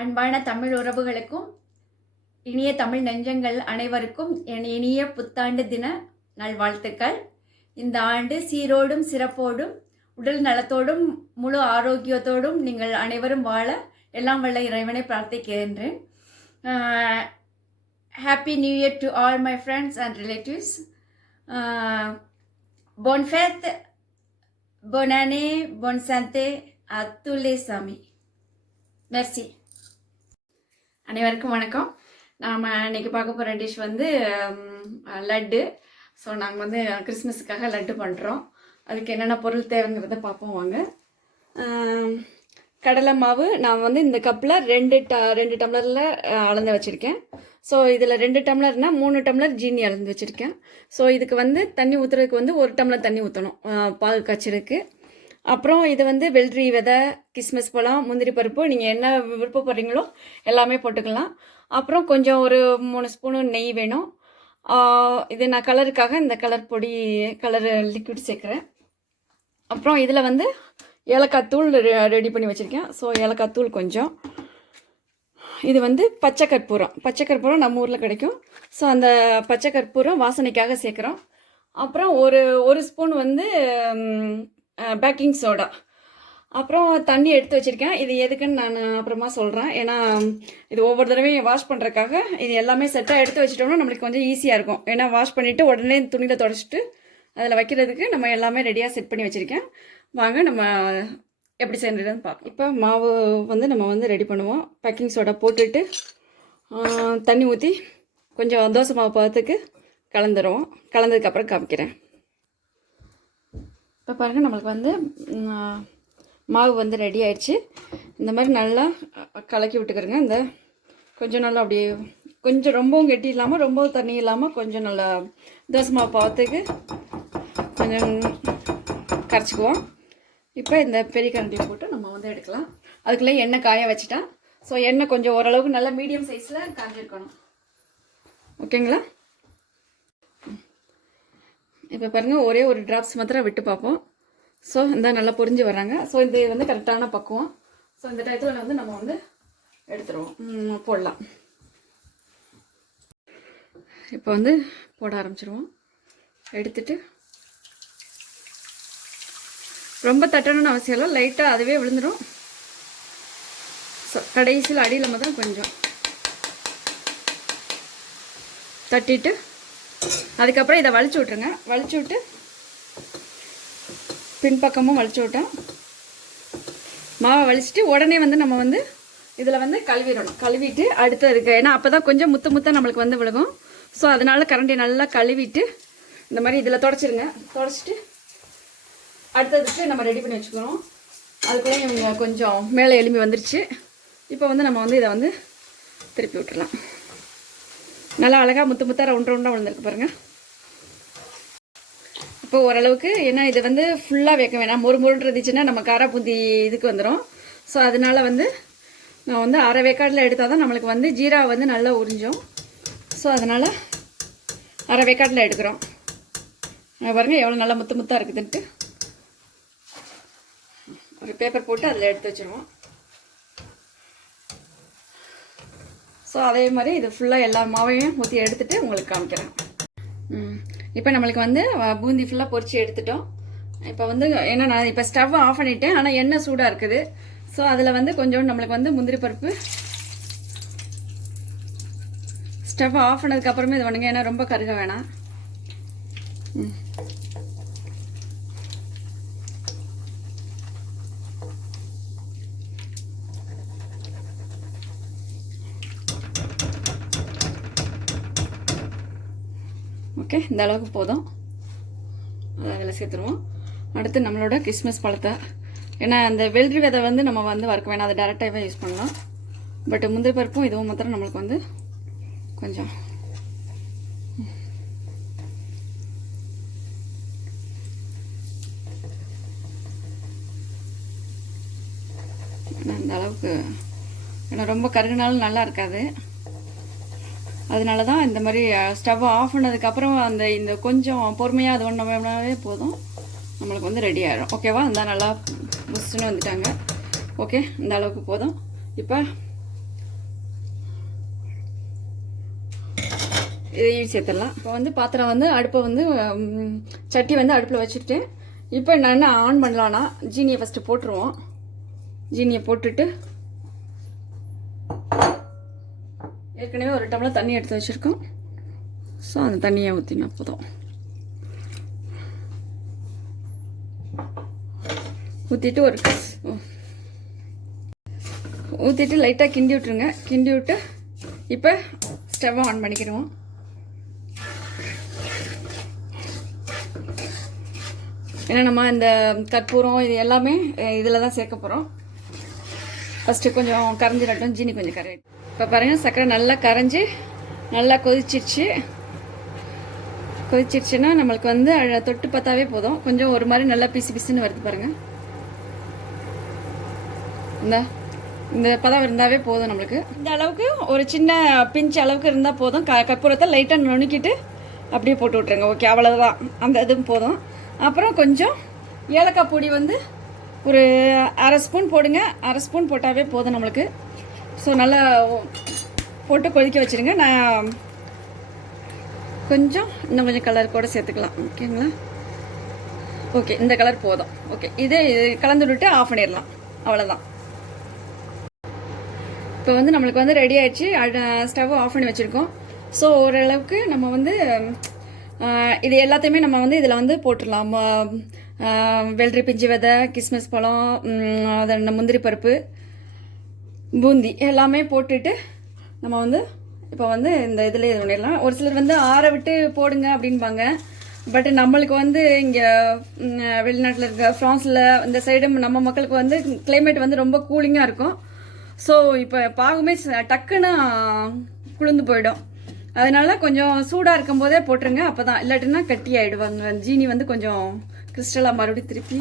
அன்பான தமிழ் உறவுகளுக்கும் இனிய தமிழ் நெஞ்சங்கள் அனைவருக்கும் என் இனிய புத்தாண்டு தின நல்வாழ்த்துக்கள். இந்த ஆண்டு சீரோடும் சிறப்போடும் உடல் நலத்தோடும் முழு ஆரோக்கியத்தோடும் நீங்கள் அனைவரும் வாழ எல்லாம் வல்ல இறைவனை பிரார்த்திக்கின்றேன். Happy new year to all my friends and relatives. bonne fête, bonne année, bonne santé à tous les amis. Merci. அனைவருக்கும் வணக்கம். நாம் இன்றைக்கி பார்க்க போகிற டிஷ் வந்து லட்டு. ஸோ நாங்கள் வந்து கிறிஸ்மஸுக்காக லட்டு பண்ணுறோம். அதுக்கு என்னென்ன பொருள் தேவைங்கிறத பார்ப்போம் வாங்க. கடலை மாவு நான் வந்து இந்த கப்பில் ரெண்டு டம்ளரில் அளந்து வச்சுருக்கேன். ஸோ இதில் 2 டம்ளர்னால் 3 டம்ளர் ஜீனி அளந்து வச்சுருக்கேன். ஸோ இதுக்கு வந்து தண்ணி ஊற்றுறதுக்கு வந்து 1 டம்ளர் தண்ணி ஊற்றணும் பாகு காய்ச்சலுக்கு. அப்புறம் இது வந்து வெள்ளரி விதை, கிஸ்மிஸ் பழம், முந்திரி பருப்பு, நீங்கள் என்ன விருப்பப்படுறீங்களோ எல்லாமே போட்டுக்கலாம். அப்புறம் கொஞ்சம் ஒரு 3 ஸ்பூனு நெய் வேணும். இது நான் கலருக்காக இந்த கலர் லிக்விட் சேர்க்குறேன். அப்புறம் இதில் வந்து ஏலக்காய் தூள் ரெடி பண்ணி வச்சுருக்கேன். ஸோ ஏலக்காய் தூள் கொஞ்சம். இது வந்து பச்சை கற்பூரம் நம்ம ஊரில் கிடைக்கும். ஸோ அந்த பச்சை கற்பூரம் வாசனைக்காக சேர்க்குறோம். அப்புறம் ஒரு ஸ்பூன் வந்து பேக்கிங் சோடா. அப்புறம் தண்ணி எடுத்து வச்சுருக்கேன். இது எதுக்குன்னு நான் அப்புறமா சொல்கிறேன். ஏன்னா இது ஒவ்வொரு தடவையும் வாஷ் பண்ணுறதுக்காக இது எல்லாமே செட்டாக எடுத்து வச்சிட்டோம்னா நம்மளுக்கு கொஞ்சம் ஈஸியாக இருக்கும். ஏன்னா வாஷ் பண்ணிவிட்டு உடனே துணியில் தொடச்சிட்டு அதில் வைக்கிறதுக்கு நம்ம எல்லாமே ரெடியாக செட் பண்ணி வச்சுருக்கேன். வாங்க நம்ம எப்படி செய்யறதுன்னு பார்ப்போம். இப்போ மாவு வந்து நம்ம வந்து ரெடி பண்ணுவோம். பேக்கிங் சோடா போட்டுட்டு தண்ணி ஊற்றி கொஞ்சம் தோசை மாவு பதத்துக்கு கலந்துருவோம். கலந்ததுக்கப்புறம் காமிக்கிறேன். இப்போ பாருங்கள், நம்மளுக்கு வந்து மாவு வந்து ரெடி ஆயிடுச்சு. இந்த மாதிரி நல்லா கலக்கி விட்டுக்கிறேங்க. இந்த கொஞ்சம் நல்லா அப்படியே கொஞ்சம் ரொம்பவும் கெட்டி இல்லாமல் ரொம்பவும் தண்ணி இல்லாமல் கொஞ்சம் நல்லா தோசை மாவு பதத்துக்கு கொஞ்சம் கரைச்சிக்குவோம். இப்போ இந்த பெரிய கரண்டியை போட்டு நம்ம வந்து எடுக்கலாம். அதுக்குள்ளே எண்ணெய் காய வச்சுட்டேன். ஸோ எண்ணெய் கொஞ்சம் ஓரளவுக்கு நல்லா மீடியம் சைஸில் காஞ்சிருக்கணும். ஓகேங்களா? இப்போ பாருங்கள், ஒரே ஒரு ட்ராப்ஸ் மாத்திரம் விட்டு பார்ப்போம். ஸோ இந்த நல்லா பொரிஞ்சு வர்றாங்க. ஸோ இது வந்து கரெக்டான பக்குவம். ஸோ இந்த டயத்தில் வந்து நம்ம வந்து எடுத்துருவோம், போடலாம். இப்போ வந்து போட ஆரம்பிச்சிருவோம். எடுத்துட்டு ரொம்ப தட்டணும்னு அவசியம் இல்லை, லைட்டாக அதுவே விழுந்துடும். ஸோ கடைசியில் அடியில் மாத்திரம் கொஞ்சம் தட்டிட்டு அதுக்கப்புறம் இதை வலிச்சு விட்ருங்க. வலிச்சு விட்டு பின்பக்கமும் வலிச்சு விட்டோம். மாவை வலிச்சுட்டு உடனே வந்து நம்ம வந்து இதில் வந்து கழுவிடணும். கழுவிட்டு அடுத்து இருக்குது, ஏன்னா அப்போ தான் கொஞ்சம் முத்த நம்மளுக்கு வந்து விழுகும். ஸோ அதனால் கரண்டி நல்லா கழுவிட்டு இந்த மாதிரி இதில் தொடச்சிருங்க. தொடச்சிட்டு அடுத்ததுக்கு நம்ம ரெடி பண்ணி வச்சுக்கிறோம். அதுக்குள்ளே இவங்க கொஞ்சம் மேலே எலும்பி வந்துருச்சு. இப்போ வந்து நம்ம வந்து இதை வந்து திருப்பி விட்டுடலாம். நல்லா அழகாக முத்தாக ரவுண்டாக விழுந்திருக்கு பாருங்கள். இப்போ ஓரளவுக்கு, ஏன்னா இது வந்து ஃபுல்லாக வைக்க வேணாம், முறுமுறுன்னு இருந்துச்சுன்னா நம்ம காராபூந்தி இதுக்கு வந்துடும். ஸோ அதனால் வந்து நான் வந்து அரை வேக்காடில் எடுத்தால் தான் நம்மளுக்கு வந்து ஜீரா வந்து நல்லா உறிஞ்சும். ஸோ அதனால் அரை வேக்காடில் எடுக்கிறோம். பாருங்கள் எவ்வளோ நல்லா முத்தாக இருக்குதுன்ட்டு. ஒரு பேப்பர் போட்டு அதில் எடுத்து வச்சுருவோம். ஸோ அதே மாதிரி இது ஃபுல்லாக எல்லா மாவையும் ஊற்றி எடுத்துகிட்டு உங்களுக்கு காமிக்கிறேன். இப்போ நம்மளுக்கு வந்து பூந்தி ஃபுல்லாக பொரிச்சு எடுத்துட்டோம். இப்போ வந்து ஏன்னா நான் இப்போ ஸ்டவ் ஆஃப் பண்ணிட்டேன், ஆனால் எண்ணெய் சூடாக இருக்குது. ஸோ அதில் வந்து கொஞ்சம் நம்மளுக்கு வந்து முந்திரி பருப்பு ஸ்டவ் ஆஃப் பண்ணதுக்கப்புறமே இது பண்ணுங்க, ஏன்னா ரொம்ப கருக வேணாம். ஓகே, இந்த அளவுக்கு போதும். அதில் சேர்த்துருவோம். அடுத்து நம்மளோட கிறிஸ்மஸ் பழத்தை, ஏன்னா அந்த வெள்ளரி விதை வந்து நம்ம வந்து வறுக்க வேணாம், அதை டேரெக்டாகவே யூஸ் பண்ணலாம். பட் முந்திரி பருப்பும் இதுவும் மாத்திரம் நம்மளுக்கு வந்து கொஞ்சம் இந்த அளவுக்கு, ஏன்னா ரொம்ப கருகுனாலும் நல்லா இருக்காது. அதனால தான் இந்த மாதிரி ஸ்டவ் ஆஃப் பண்ணதுக்கப்புறம் இந்த கொஞ்சம் பொறுமையாக அது ஒன்றாவே போதும், நம்மளுக்கு வந்து ரெடி ஆகிடும். ஓகேவா? இந்த நல்லா புஷ்ஷுன்னு வந்துட்டாங்க. ஓகே, இந்த அளவுக்கு போதும். இப்போ இதையும் சேர்த்துடலாம். இப்போ வந்து பாத்திரம் வந்து அடுப்பை வந்து சட்டி வந்து அடுப்பில் வச்சுட்டேன். இப்போ நான் என்ன ஆன் பண்ணலான்னா ஜீனியை ஃபஸ்ட்டு போட்டுருவோம். ஜீனியை போட்டுட்டு ஏற்கனவே ஒரு டம்ளர் தண்ணி எடுத்து வச்சுருக்கோம். ஸோ அந்த தண்ணியை ஊற்றினா போதும். ஊற்றிட்டு லைட்டாக கிண்டி விட்டுருங்க. கிண்டி விட்டு இப்போ ஸ்டவ்வை ஆன் பண்ணிக்கிடுவோம். ஏன்னா நம்ம இந்த கற்பூரம் இது எல்லாமே இதில் தான் சேர்க்க போகிறோம். ஃபஸ்ட்டு கொஞ்சம் கரைஞ்சிடட்டும், ஜீனி கொஞ்சம் கரையிடும். இப்போ பாருங்கள், சர்க்கரை நல்லா கரைஞ்சி நல்லா கொதிச்சிருச்சுன்னா நம்மளுக்கு வந்து தொட்டு பார்த்தாவே போதும். கொஞ்சம் ஒரு மாதிரி நல்லா பிசு பிசுன்னு வருது பாருங்கள். இந்த பதம் இருந்தாவே போதும் நம்மளுக்கு. இந்த அளவுக்கு ஒரு சின்ன பிஞ்ச் அளவுக்கு இருந்தால் போதும். கற்பூரத்தை லைட்டாக நுணுக்கிட்டு அப்படியே போட்டு விட்ருங்க. ஓகே, அவ்வளோதான். அந்த இதுவும் போதும். அப்புறம் கொஞ்சம் ஏலக்காய் பொடி வந்து ஒரு அரை ஸ்பூன் போடுங்க. அரை ஸ்பூன் போட்டாவே போதும் நம்மளுக்கு. ஸோ நல்லா போட்டு கொதிக்க வச்சுருங்க. நான் இன்னும் கொஞ்சம் கலர் கூட சேர்த்துக்கலாம். ஓகேங்களா? ஓகே, இந்த கலர் போதும். ஓகே, இது கலந்து விட்டு ஆஃப் பண்ணிடலாம். அவ்வளோதான். இப்போ வந்து நம்மளுக்கு வந்து ரெடி ஆகிடுச்சு. ஸ்டவ் ஆஃப் பண்ணி வச்சுருக்கோம். ஸோ ஓரளவுக்கு நம்ம வந்து இது எல்லாத்தையுமே நம்ம வந்து இதில் வந்து போட்டுடலாம். வெள்ளரி பிஞ்சு விதை, கிஸ்மிஸ் பழம், அது முந்திரி பருப்பு, பூந்தி எல்லாமே போட்டுட்டு நம்ம வந்து இப்போ வந்து இந்த இதில் இது பண்ணிடலாம். ஒரு சிலர் வந்து ஆற விட்டு போடுங்க அப்படின்பாங்க. பட் நம்மளுக்கு வந்து இங்கே வெளிநாட்டில் இருக்க ஃப்ரான்ஸில் இந்த சைடு நம்ம மக்களுக்கு வந்து கிளைமேட் வந்து ரொம்ப கூலிங்காக இருக்கும். ஸோ இப்போ பாகுமே டக்குன்னு குளிர்ந்து போயிடும். அதனால கொஞ்சம் சூடாக இருக்கும் போதே போட்டுருங்க. அப்போ தான், இல்லாட்டினா கட்டி ஆகிடுவாங்க. ஜீனி வந்து கொஞ்சம் கிறிஸ்டலாக மறுபடியும் திருப்பி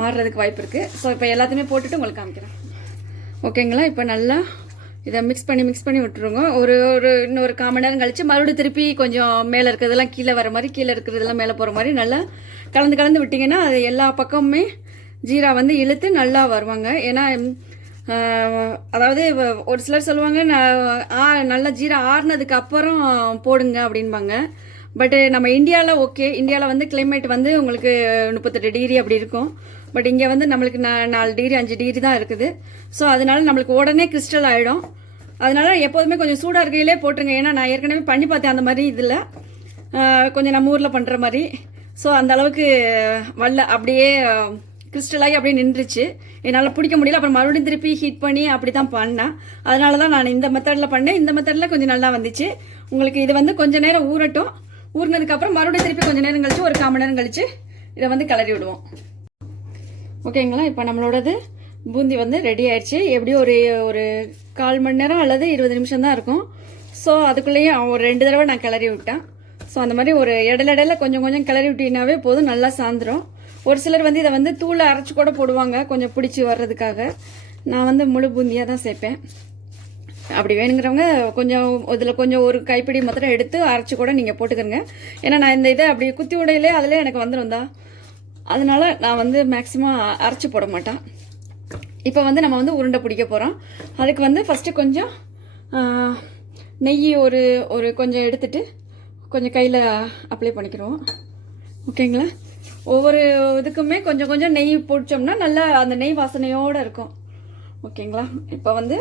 மாறுறதுக்கு வாய்ப்பு இருக்குது. ஸோ இப்போ எல்லாத்தையுமே போட்டுட்டு உங்களுக்கு காமிக்கிறேன். ஓகேங்களா? இப்போ நல்லா இதை மிக்ஸ் பண்ணி விட்டுருங்க. இன்னொரு 1/4 மணி நேரம் கழித்து மறுபடியும் திருப்பி கொஞ்சம் மேலே இருக்கிறதெல்லாம் கீழே வர மாதிரி, கீழே இருக்கிறதெல்லாம் மேலே போகிற மாதிரி நல்லா கலந்து விட்டிங்கன்னா அது எல்லா பக்கமுமே ஜீரா வந்து இழுத்து நல்லா வருவாங்க. ஏன்னா அதாவது ஒரு சிலர் சொல்லுவாங்க நல்லா ஜீரா ஆறுனதுக்கு அப்புறம் போடுங்க அப்படின்பாங்க. பட் நம்ம இந்தியாவில் ஓகே, இந்தியாவில் வந்து கிளைமேட் வந்து உங்களுக்கு 38 டிகிரி அப்படி இருக்கும். பட் இங்கே வந்து நம்மளுக்கு 4 டிகிரி 5 டிகிரி தான் இருக்குது. ஸோ அதனால நம்மளுக்கு உடனே கிறிஸ்டல் ஆகிடும். அதனால எப்போதுமே கொஞ்சம் சூடாக இருக்கையிலே போட்டுருங்க. ஏன்னா நான் ஏற்கனவே பண்ணி பார்த்தேன் அந்த மாதிரி இதில் கொஞ்சம் நம்ம ஊரில் பண்ணுற மாதிரி. ஸோ அந்த அளவுக்கு அப்படியே கிறிஸ்டலாகி அப்படியே நின்றுச்சு. என்னால் பிடிக்க முடியல. அப்புறம் மறுபடியும் திருப்பி ஹீட் பண்ணி அப்படி தான் பண்ணேன். அதனால தான் நான் இந்த மெத்தடில் பண்ணேன். இந்த மெத்தடில் கொஞ்சம் நல்லா வந்துச்சு. உங்களுக்கு இது வந்து கொஞ்சம் நேரம் ஊறட்டும். ஊறினதுக்கப்புறம் மறுபடியும் திருப்பி கொஞ்சம் நேரம் கழிச்சு, ஒரு 1/4 மணி நேரம் கழிச்சு இதை வந்து கிளறி விடுவோம். ஓகேங்களா? இப்போ நம்மளோடது பூந்தி வந்து ரெடி ஆயிடுச்சு. எப்படியும் ஒரு 1/4 மணி நேரம் அல்லது 20 நிமிஷம் தான் இருக்கும். ஸோ அதுக்குள்ளேயும் ஒரு 2 தடவை நான் கிளறி விட்டேன். ஸோ அந்த மாதிரி ஒரு இடையில கொஞ்சம் கிளறி விட்டிங்கனாவே போதும், நல்லா சாந்துடும். ஒரு சிலர் வந்து இதை வந்து தூளை அரைச்சி கூட போடுவாங்க கொஞ்சம் பிடிச்சி வர்றதுக்காக. நான் வந்து முழு பூந்தியாக தான் சேர்ப்பேன். அப்படி வேணுங்கிறவங்க இதில் கொஞ்சம் ஒரு கைப்பிடி மாத்திரம் எடுத்து அரைச்சி கூட நீங்கள் போட்டுக்கிறங்க. ஏன்னா நான் இந்த இதை அப்படி குத்தி உடையிலே அதிலே எனக்கு வந்துடும் தான். அதனால நான் வந்து மேக்ஸிமம் அரைச்சி போட மாட்டேன். இப்போ வந்து நம்ம வந்து உருண்டை பிடிக்க போகிறோம். அதுக்கு வந்து ஃபஸ்ட்டு கொஞ்சம் நெய் ஒரு கொஞ்சம் எடுத்துட்டு கொஞ்சம் கையில் அப்ளை பண்ணிக்கிறோம். ஓகேங்களா? ஒவ்வொரு இதுக்குமே கொஞ்சம் நெய் பிடிச்சோம்னா நல்லா அந்த நெய் வாசனையோடு இருக்கும். ஓகேங்களா? இப்போ வந்து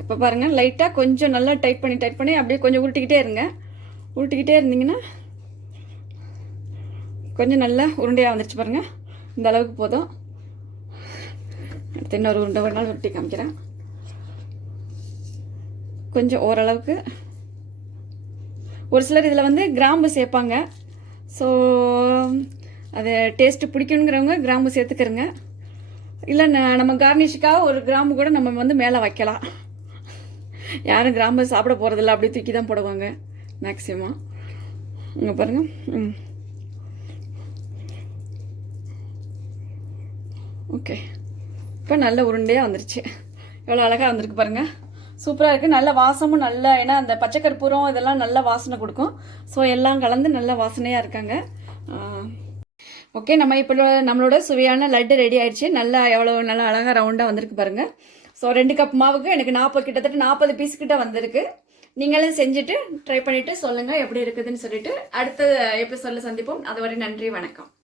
இப்போ பாருங்கள், லைட்டாக கொஞ்சம் நல்லா டைட் பண்ணி அப்படியே கொஞ்சம் உருட்டிக்கிட்டே இருந்தீங்கன்னா கொஞ்சம் நல்லா உருண்டையாக வந்துருச்சு பாருங்கள். இந்த அளவுக்கு போதும். அடுத்து இன்னொரு உருண்டை ஒரு நாள் உருட்டி காமிக்கிறேன். கொஞ்சம் ஓரளவுக்கு ஒரு சிலர் இதில் வந்து கிராம்பு சேர்ப்பாங்க. ஸோ அது டேஸ்ட்டு பிடிக்கணுங்கிறவங்க கிராம்பு சேர்த்துக்கிறங்க. இல்லை நம்ம கார்னிஷுக்காக ஒரு கிராம்பு கூட நம்ம வந்து மேலே வைக்கலாம். யாரும் கிராம்பு சாப்பிட போகிறதில்ல, அப்படி தூக்கி தான் போடுவாங்க மேக்ஸிமம். இங்கே பாருங்கள். ஓகே, இப்போ நல்ல உருண்டையாக வந்துருச்சு. எவ்வளோ அழகாக வந்திருக்கு பாருங்கள். சூப்பராக இருக்குது. நல்ல வாசமும் நல்லா, ஏன்னா அந்த பச்சை கற்பூரம் இதெல்லாம் நல்ல வாசனை கொடுக்கும். ஸோ எல்லாம் கலந்து நல்ல வாசனையாக இருக்காங்க. ஓகே, நம்ம இப்போ நம்மளோட சுவையான லட்டு ரெடி ஆயிடுச்சு. நல்லா எவ்வளோ நல்லா அழகாக ரவுண்டாக வந்திருக்கு பாருங்கள். ஸோ 2 கப் மாவுக்கு எனக்கு கிட்டத்தட்ட 40 பீஸ் கிட்ட வந்திருக்கு. நீங்களும் செஞ்சுட்டு ட்ரை பண்ணிவிட்டு சொல்லுங்கள் எப்படி இருக்குதுன்னு சொல்லிட்டு அடுத்த எபிசோடில் சந்திப்போம். அதுவரை நன்றி, வணக்கம்.